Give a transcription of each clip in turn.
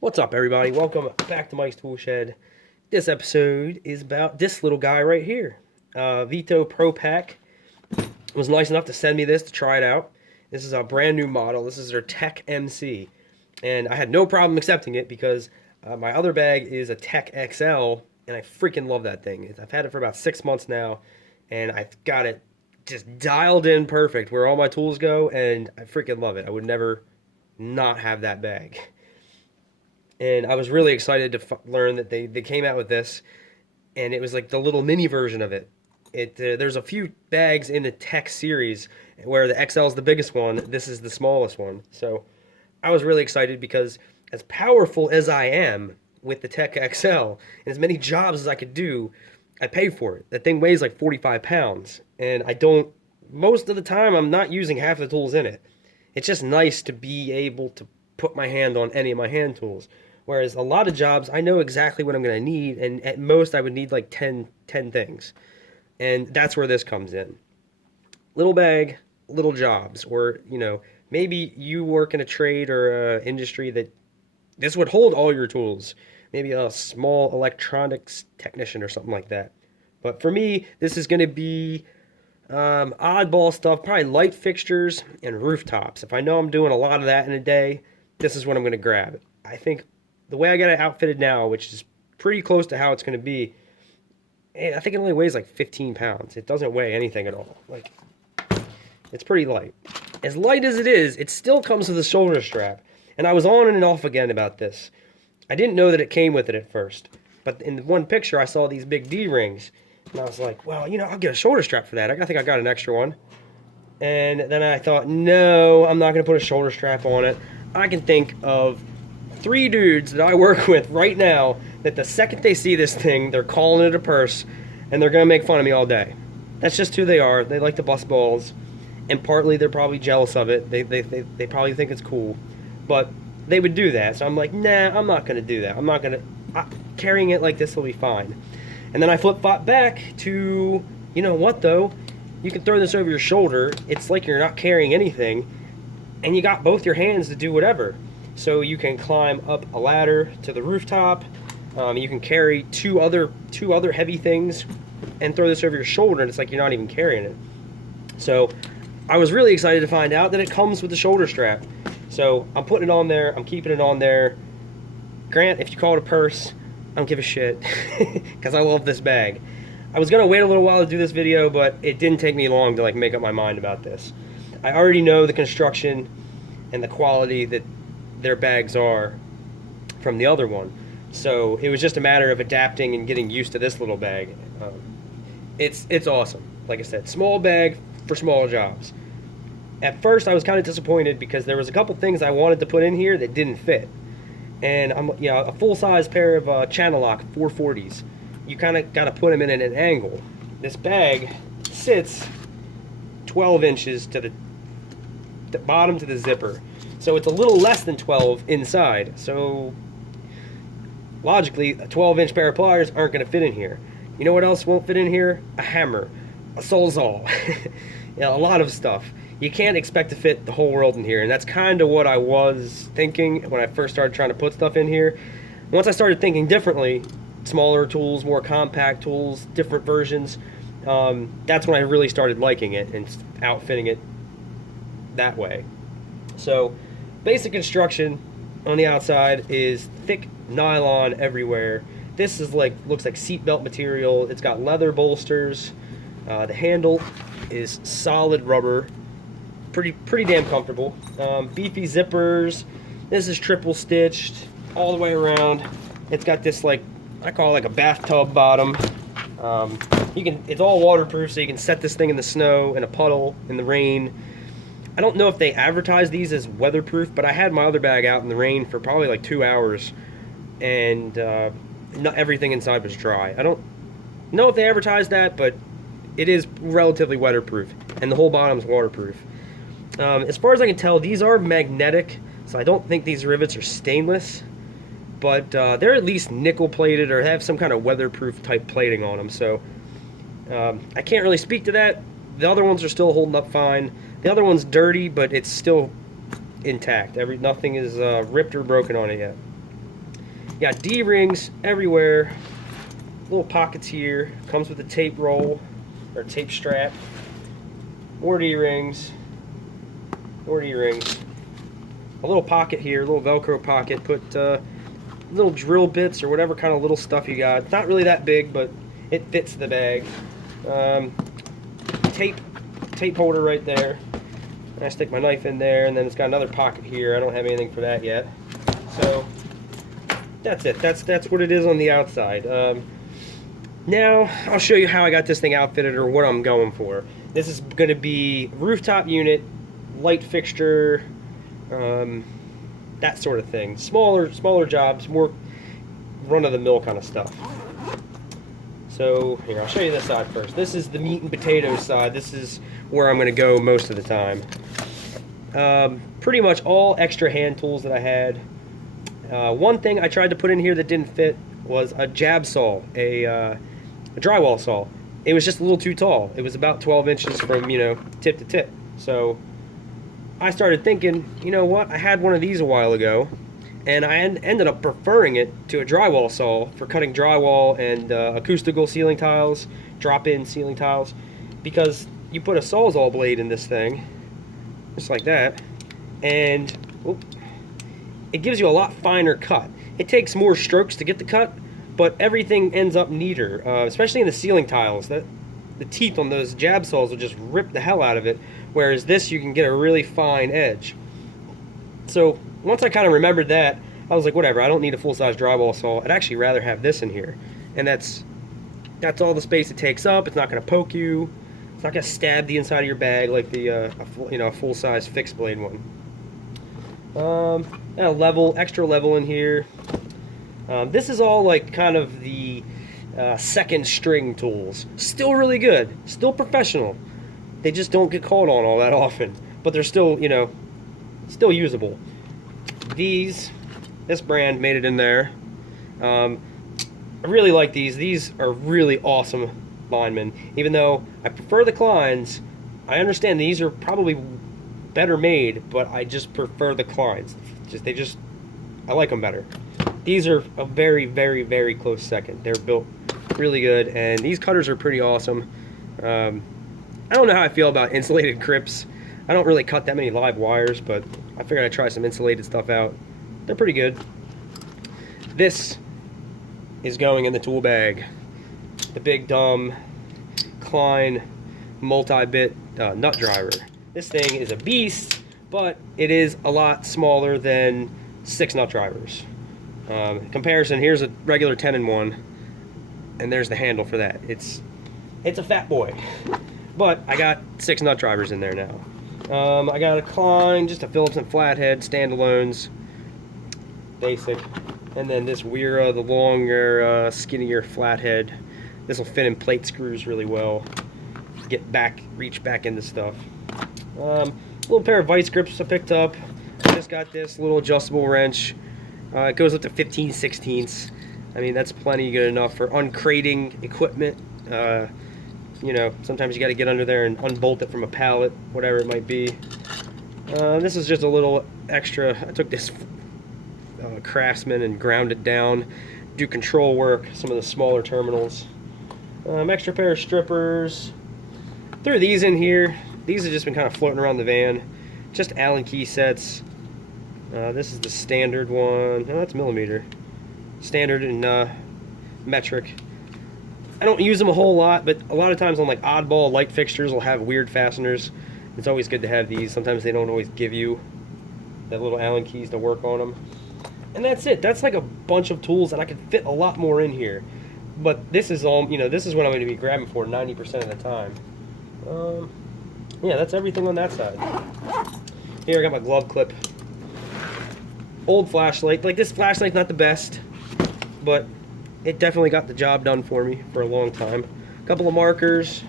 What's up, everybody? Welcome back to Mike's Tool Shed. This episode is about this little guy right here. Veto Pro Pack was nice enough to send me this to try it out. This is a brand new model. This is their Tech MC. And I had no problem accepting it because my other bag is a Tech XL, and I freaking love that thing. I've had it for about 6 months now, and I've got it just dialed in perfect where all my tools go, and I freaking love it. I would never not have that bag. And I was really excited to learn that they came out with this, and it was like the little mini version of it. There's a few bags in the Tech series where the XL is the biggest one. This is the smallest one. So I was really excited because as powerful as I am with the Tech XL and as many jobs as I could do, I paid for it. That thing weighs like 45 pounds, and most of the time I'm not using half the tools in it. It's just nice to be able to put my hand on any of my hand tools. Whereas a lot of jobs, I know exactly what I'm going to need, and at most I would need like 10 things. And that's where this comes in. Little bag, little jobs. Or, maybe you work in a trade or industry that this would hold all your tools. Maybe a small electronics technician or something like that. But for me, this is going to be oddball stuff, probably light fixtures and rooftops. If I know I'm doing a lot of that in a day, this is what I'm going to grab. I think the way I got it outfitted now, which is pretty close to how it's going to be, I think it only weighs like 15 pounds. It doesn't weigh anything at all. Like, it's pretty light. As light as it is, it still comes with a shoulder strap. And I was on and off again about this. I didn't know that it came with it at first. But in one picture, I saw these big D-rings. And I was like, well, I'll get a shoulder strap for that. I think I got an extra one. And then I thought, no, I'm not going to put a shoulder strap on it. I can think of 3 dudes that I work with right now that the second they see this thing, they're calling it a purse, and they're going to make fun of me all day. That's just who they are. They like to bust balls, and partly they're probably jealous of it. They probably think it's cool, but they would do that. So I'm like, nah, I'm not going to do that. I'm not going to... Carrying it like this will be fine. And then I flip back to, you know what, though? You can throw this over your shoulder. It's like you're not carrying anything, and you got both your hands to do whatever. So you can climb up a ladder to the rooftop. You can carry two other heavy things and throw this over your shoulder, and it's like you're not even carrying it. So I was really excited to find out that it comes with the shoulder strap. So I'm putting it on there. I'm keeping it on there. Grant, if you call it a purse, I don't give a shit because I love this bag. I was gonna wait a little while to do this video, but it didn't take me long to make up my mind about this. I already know the construction and the quality that their bags are from the other one, so it was just a matter of adapting and getting used to this little bag. It's awesome. Like I said, small bag for small jobs. At first, I was kind of disappointed because there was a couple things I wanted to put in here that didn't fit. And a full-size pair of channel lock 440s. You kind of got to put them in at an angle. This bag sits 12 inches to the bottom to the zipper. So it's a little less than 12 inside. So logically, a 12-inch pair of pliers aren't going to fit in here. You know what else won't fit in here? A hammer, a Sawzall, a lot of stuff. You can't expect to fit the whole world in here, and that's kind of what I was thinking when I first started trying to put stuff in here. Once I started thinking differently, smaller tools, more compact tools, different versions, that's when I really started liking it and outfitting it that way. So, basic construction on the outside is thick nylon everywhere. This is looks like seatbelt material. It's got leather bolsters. The handle is solid rubber. Pretty damn comfortable. Beefy zippers. This is triple stitched all the way around. It's got this I call it a bathtub bottom. It's all waterproof, so you can set this thing in the snow, in a puddle, in the rain. I don't know if they advertise these as weatherproof, but I had my other bag out in the rain for probably 2 hours, and not everything inside was dry. I don't know if they advertise that, but it is relatively weatherproof, and the whole bottom's waterproof. As far as I can tell, these are magnetic, so I don't think these rivets are stainless, but they're at least nickel plated or have some kind of weatherproof type plating on them, so I can't really speak to that. The other ones are still holding up fine. The other one's dirty, but it's still intact. Nothing is ripped or broken on it yet. You got D-rings everywhere, little pockets here, comes with a tape roll, or tape strap, more D-rings, more D-rings, a little pocket here, a little Velcro pocket, put little drill bits or whatever kind of little stuff you got. It's not really that big, but it fits the bag. Tape holder right there. I stick my knife in there, and then it's got another pocket here. I don't have anything for that yet. So that's it. That's what it is on the outside. Now I'll show you how I got this thing outfitted, or what I'm going for. This is going to be rooftop unit, light fixture, that sort of thing. Smaller jobs, more run-of-the-mill kind of stuff. So here, I'll show you this side first. This is the meat and potatoes side. This is where I'm going to go most of the time. Pretty much all extra hand tools that I had. One thing I tried to put in here that didn't fit was a jab saw, a drywall saw. It was just a little too tall. It was about 12 inches from, tip to tip. So I started thinking, you know what, I had one of these a while ago, and I ended up preferring it to a drywall saw for cutting drywall and acoustical ceiling tiles, drop-in ceiling tiles, because you put a Sawzall blade in this thing, just like that, and it gives you a lot finer cut. It takes more strokes to get the cut, but everything ends up neater, especially in the ceiling tiles. The teeth on those jab saws will just rip the hell out of it, whereas this you can get a really fine edge. So once I kind of remembered that, I was like, whatever, I don't need a full-size drywall saw. I'd actually rather have this in here, and that's all the space it takes up. It's not going to poke you. It's not going to stab the inside of your bag like the a full-size fixed blade one. A extra level in here. This is all like kind of the second string tools. Still really good, still professional. They just don't get called on all that often, but they're still, still usable. This brand made it in there. I really like these. These are really awesome linemen. Even though I prefer the Kleins, I understand these are probably better made, but I just prefer the Kleins. I like them better. These are a very, very, very close second. They're built really good, and these cutters are pretty awesome. I don't know how I feel about insulated crips. I don't really cut that many live wires, but I figured I'd try some insulated stuff out. They're pretty good. This is going in the tool bag. The big dumb Klein multi-bit nut driver. This thing is a beast, but it is a lot smaller than 6 nut drivers. In comparison, here's a regular 10-in-1, and there's the handle for that. It's a fat boy, but I got 6 nut drivers in there now. I got a Klein, just a Phillips and flathead, standalones, basic, and then this Wera, the longer, skinnier flathead. This will fit in plate screws really well. Reach back into stuff. Little pair of vice grips I picked up. I just got this little adjustable wrench. It goes up to 15/16. I mean, that's plenty good enough for uncrating equipment. Sometimes you got to get under there and unbolt it from a pallet, whatever it might be. This is just a little extra. I took this Craftsman and ground it down, do control work, some of the smaller terminals. Extra pair of strippers. Threw these in here. These have just been kind of floating around the van. Just Allen key sets. This is the standard one. Oh, that's millimeter. Standard and metric. I don't use them a whole lot, but a lot of times on like oddball light fixtures will have weird fasteners. It's always good to have these. Sometimes they don't always give you that little Allen keys to work on them. And that's it. That's like a bunch of tools that I could fit a lot more in here. But this is all, this is what I'm going to be grabbing for 90% of the time. Yeah, that's everything on that side. Here I got my glove clip. Old flashlight. Like, this flashlight's not the best, but it definitely got the job done for me for a long time. A couple of markers,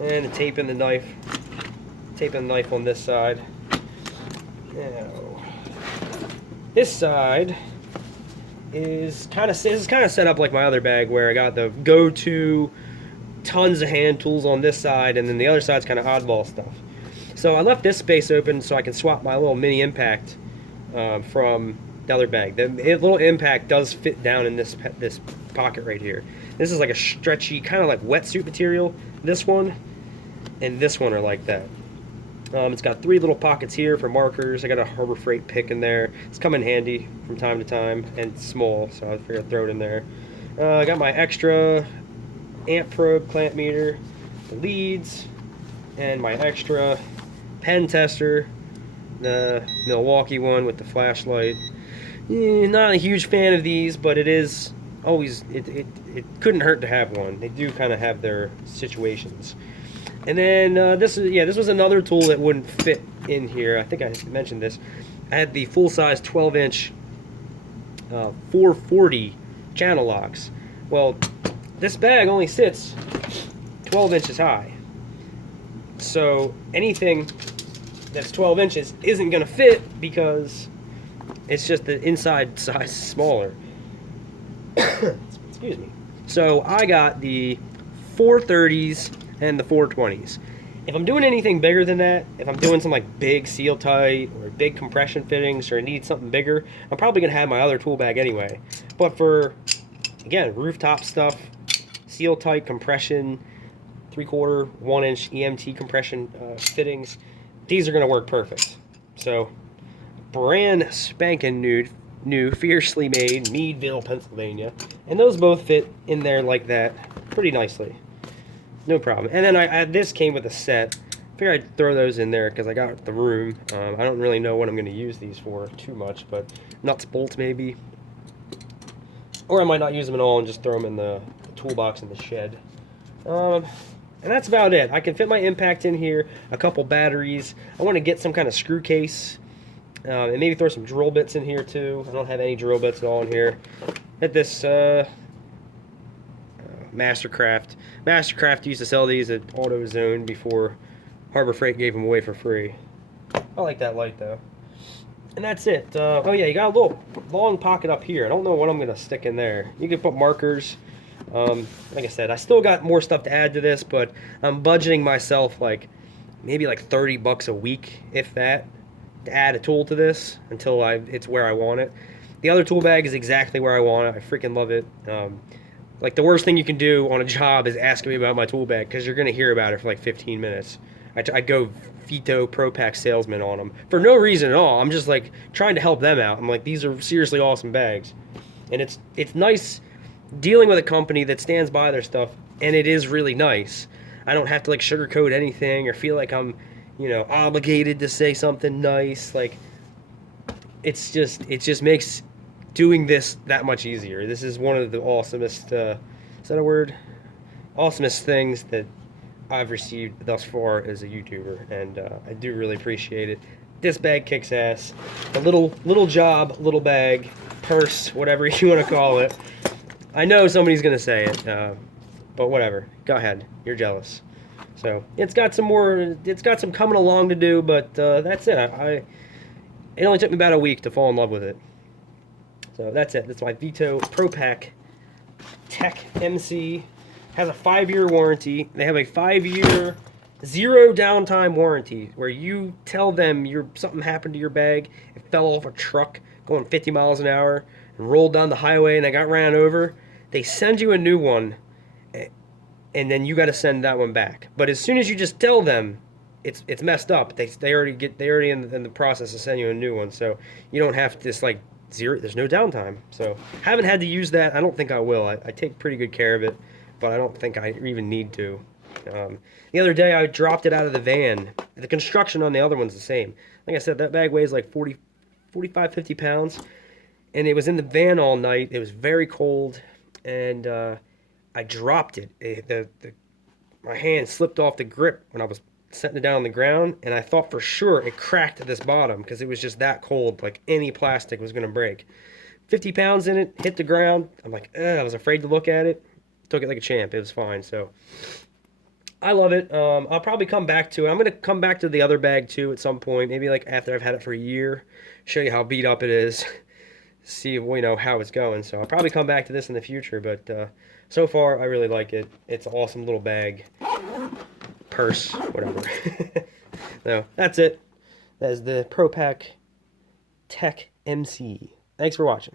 and the tape and the knife. Tape and the knife on this side. Now, this side is kind of set up like my other bag, where I got the go-to tons of hand tools on this side, and then the other side's kind of oddball stuff. So I left this space open so I can swap my little mini impact from the other bag. The little impact does fit down in this pocket right here. This is like a stretchy, kind of like wetsuit material. This one and this one are like that. It's got 3 little pockets here for markers. I got a Harbor Freight pick in there. It's come in handy from time to time, and it's small, so I figured I'd throw it in there. I got my extra amp probe clamp meter, the leads, and my extra pen tester, the Milwaukee one with the flashlight. Not a huge fan of these, but it is always, it couldn't hurt to have one. They do kind of have their situations. And then this was another tool that wouldn't fit in here. I think I mentioned this. I had the full-size 12-inch 440 channel locks. Well, this bag only sits 12 inches high. So anything that's 12 inches isn't going to fit because it's just the inside size smaller. Excuse me. So I got the 430s and the 420s. If I'm doing anything bigger than that, if I'm doing some like big seal tight or big compression fittings or I need something bigger, I'm probably gonna have my other tool bag anyway. But for, again, rooftop stuff, seal tight compression, 3/4, 1-inch EMT compression fittings, these are gonna work perfect. So, brand spanking new, fiercely made, Meadville, Pennsylvania, and those both fit in there like that pretty nicely. No problem. And then this came with a set. I figured I'd throw those in there because I got the room. I don't really know what I'm going to use these for too much, but nuts, bolts maybe. Or I might not use them at all and just throw them in the toolbox in the shed. And that's about it. I can fit my impact in here, a couple batteries. I want to get some kind of screw case. And maybe throw some drill bits in here too. I don't have any drill bits at all in here. At this Mastercraft. Mastercraft used to sell these at AutoZone before Harbor Freight gave them away for free. I like that light though. And that's it. Oh yeah, you got a little long pocket up here. I don't know what I'm going to stick in there. You can put markers. Like I said, I still got more stuff to add to this, but I'm budgeting myself like maybe like 30 bucks a week, if that, to add a tool to this until it's where I want it. The other tool bag is exactly where I want it. I freaking love it. Like, the worst thing you can do on a job is ask me about my tool bag, because you're going to hear about it for like 15 minutes. I go Veto Pro Pack salesman on them for no reason at all. I'm just like trying to help them out. I'm like, these are seriously awesome bags. And it's nice dealing with a company that stands by their stuff, and it is really nice. I don't have to like sugarcoat anything or feel like I'm, obligated to say something nice. Like, it just makes doing this that much easier. This is one of the awesomest, is that a word? Awesomest things that I've received thus far as a YouTuber, and I do really appreciate it. This bag kicks ass. A little job, little bag, purse, whatever you want to call it. I know somebody's gonna say it, but whatever. Go ahead. You're jealous. So it's got some more. It's got some coming along to do, but that's it. It only took me about a week to fall in love with it. So that's it. That's my Veto Pro Pack Tech MC. Has a 5-year warranty. They have a 5-year, 0 downtime warranty, where you tell them something happened to your bag, it fell off a truck going 50 miles an hour and rolled down the highway and I got ran over. They send you a new one, and then you got to send that one back. But as soon as you just tell them it's messed up, they already in the process of sending you a new one, so you don't have to just like zero. There's no downtime. So haven't had to use that. I don't think I will. I take pretty good care of it, but I don't think I even need to. The other day I dropped it out of the van. The construction on the other one's the same. Like I said, that bag weighs like 45, 50 pounds, and it was in the van all night. It was very cold, and I dropped it. My hand slipped off the grip when I was setting it down on the ground, and I thought for sure it cracked at this bottom because it was just that cold. Like any plastic was going to break. 50 pounds in it, hit the ground. I'm like, I was afraid to look at it. Took it like a champ. It was fine. So I love it. I'll probably come back to it. I'm going to come back to the other bag too at some point. Maybe like after I've had it for a year. Show you how beat up it is. See how it's going. So I'll probably come back to this in the future. But so far, I really like it. It's an awesome little bag. Purse. Whatever. So that's it. That is the Pro Pack Tech MC. Thanks for watching.